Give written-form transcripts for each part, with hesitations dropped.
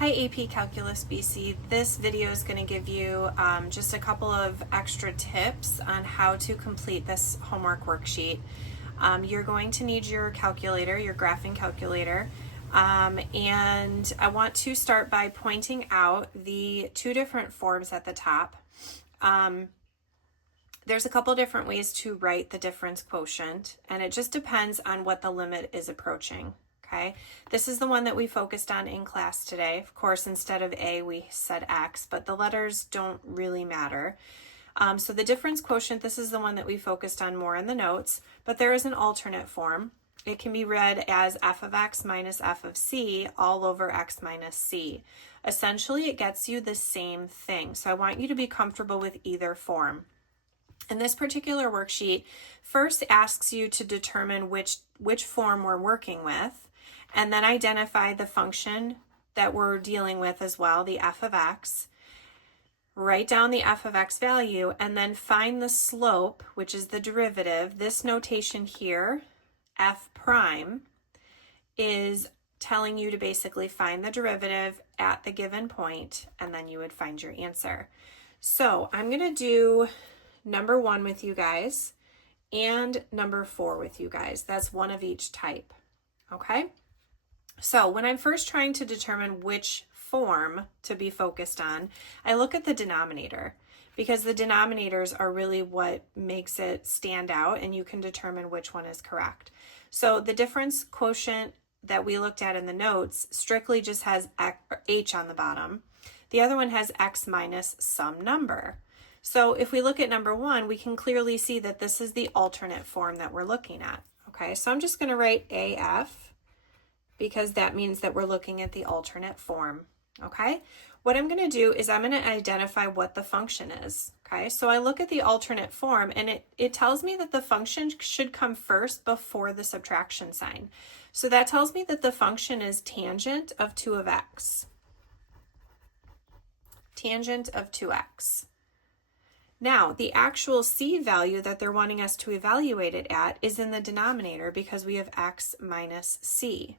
Hi AP Calculus BC. This video is going to give you just a couple of extra tips on how to complete this homework worksheet. You're going to need your calculator, your graphing calculator, and I want to start by pointing out the two different forms at the top. There's a couple different ways to write the difference quotient, and it just depends on what the limit is approaching. Okay, this is the one that we focused on in class today. Of course, instead of A, we said X, but the letters don't really matter. So the difference quotient, this is the one that we focused on more in the notes, but there is an alternate form. It can be read as f of x minus f of c all over x minus c. Essentially, it gets you the same thing. So I want you to be comfortable with either form. And this particular worksheet first asks you to determine which form we're working with, and then identify the function that we're dealing with as well, the f of x. Write down the f of x value, and then find the slope, which is the derivative. This notation here, f prime, is telling you to basically find the derivative at the given point, and then you would find your answer. So I'm going to do number 1 with you guys and number 4 with you guys. That's one of each type. Okay? So when I'm first trying to determine which form to be focused on, I look at the denominator, because the denominators are really what makes it stand out, and you can determine which one is correct. So the difference quotient that we looked at in the notes strictly just has h on the bottom. The other one has x minus some number. So if we look at number 1, we can clearly see that this is the alternate form that we're looking at. Okay, so I'm just going to write AF, because that means that we're looking at the alternate form. Okay, what I'm going to do is I'm going to identify what the function is. Okay, so I look at the alternate form, and it tells me that the function should come first before the subtraction sign. So that tells me that the function is tangent of 2 of x. Tangent of 2x. Now, the actual c value that they're wanting us to evaluate it at is in the denominator, because we have x minus c.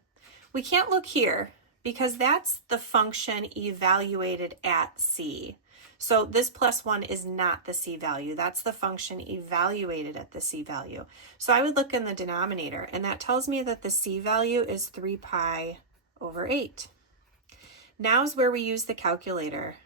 We can't look here because that's the function evaluated at c. So this plus 1 is not the c value. That's the function evaluated at the c value. So I would look in the denominator, and that tells me that the c value is 3 pi over 8. Now is where we use the calculator.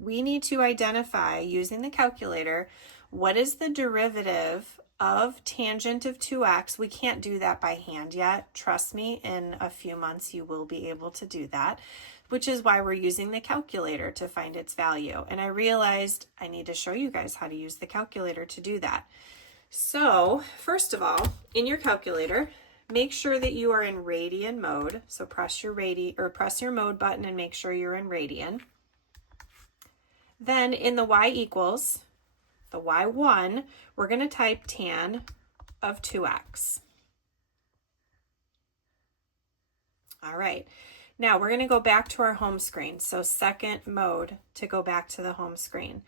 We need to identify, using the calculator, what is the derivative of tangent of 2x. We can't do that by hand yet. Trust me, in a few months you will be able to do that, which is why we're using the calculator to find its value. And I realized I need to show you guys how to use the calculator to do that. So first of all, in your calculator, make sure that you are in radian mode. So press your mode button and make sure you're in radian. Then in the y equals, the y1, we're going to type tan of 2x. All right, now we're going to go back to our home screen. So second mode to go back to the home screen.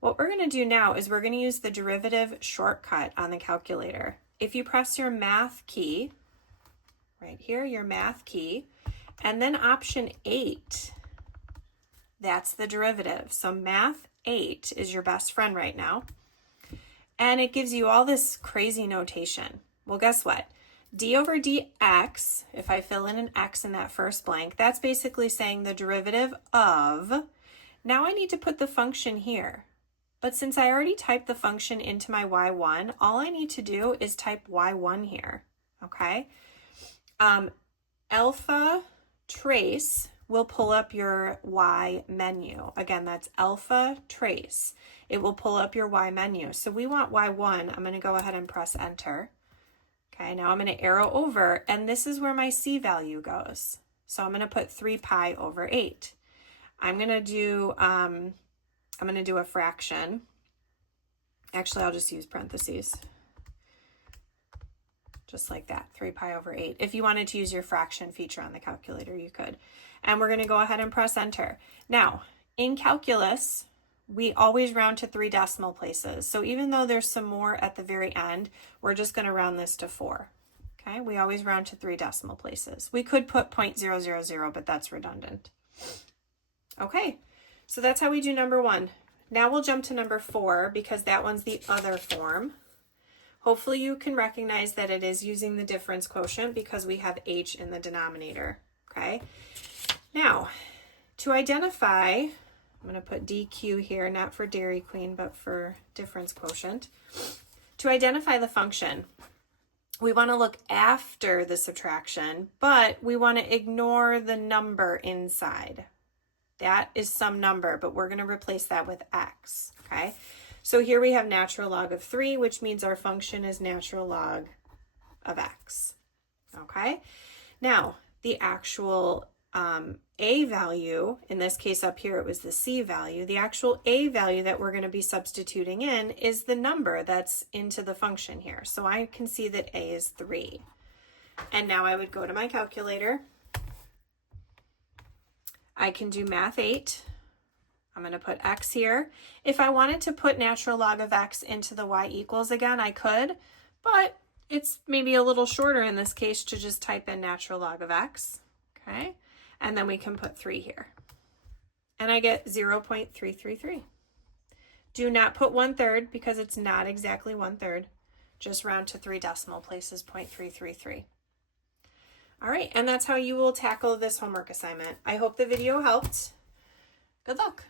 What we're going to do now is we're going to use the derivative shortcut on the calculator. If you press your math key, right here, your math key, and then option 8, that's the derivative. So math 8 is your best friend right now. And it gives you all this crazy notation. Well, guess what? D over dx, if I fill in an x in that first blank, that's basically saying the derivative of. Now I need to put the function here. But since I already typed the function into my y1, all I need to do is type y1 here. Okay? Alpha trace will pull up your Y menu. Again, that's alpha trace. It will pull up your Y menu. So we want Y1. I'm going to go ahead and press enter. Okay, now I'm going to arrow over, and this is where my C value goes. So I'm going to put 3 pi over 8. I'm going to do a fraction. Actually, I'll just use parentheses. Just like that, 3 pi over 8. If you wanted to use your fraction feature on the calculator, you could. And we're going to go ahead and press enter. Now, in calculus, we always round to 3 decimal places. So even though there's some more at the very end, we're just going to round this to 4. Okay, we always round to 3 decimal places. We could put 0.000, but that's redundant. Okay, so that's how we do number 1. Now we'll jump to number 4 because that one's the other form. Hopefully you can recognize that it is using the difference quotient because we have h in the denominator, okay? Now, to identify, I'm going to put DQ here, not for Dairy Queen, but for difference quotient. To identify the function, we want to look after the subtraction, but we want to ignore the number inside. That is some number, but we're going to replace that with x, okay? So here we have natural log of 3, which means our function is natural log of x, okay? Now, the actual a value, in this case up here it was the c value, the actual a value that we're going to be substituting in is the number that's into the function here. So I can see that a is 3. And now I would go to my calculator. I can do math 8. I'm going to put x here. If I wanted to put natural log of x into the y equals again, I could, but it's maybe a little shorter in this case to just type in natural log of x, okay? And then we can put 3 here. And I get 0.333. Do not put 1/3 because it's not exactly 1/3. Just round to 3 decimal places, 0.333. All right, and that's how you will tackle this homework assignment. I hope the video helped. Good luck.